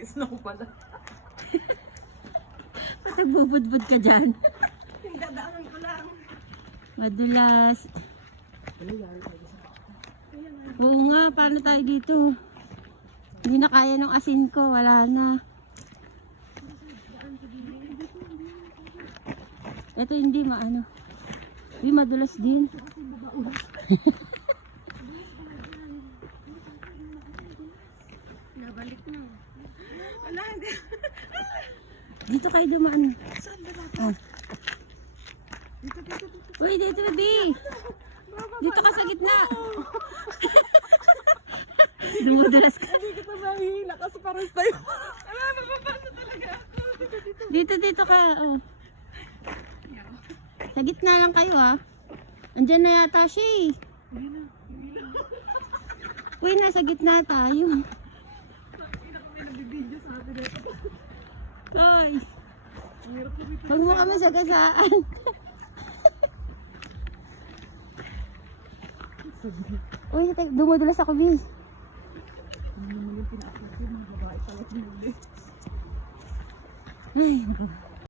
Snow pala. Ba't nagbubudbud ka dyan? Dadaanan ko lang. Madulas. Oo nga, paano tayo dito? Hindi na kaya ng asin ko, wala na. Ito hindi maano. Hindi madulas din. Nabalik na. Wala, hindi. Dito kayo dumaan. Saan ba Oh. Dito. Uy, dito na di. Dito ka sa gitna. Dumudulas ka. Hindi kita mahihila kasi parang tayo. Wala, mababasa talaga ako. Dito ka. Oh. Sa gitna lang kayo ha. Andyan na yata siya eh. Uy, nasa gitna tayo. Hoy. Huwag mo kami sagasaan. Uy, dumudulas ako, Bi. Ay,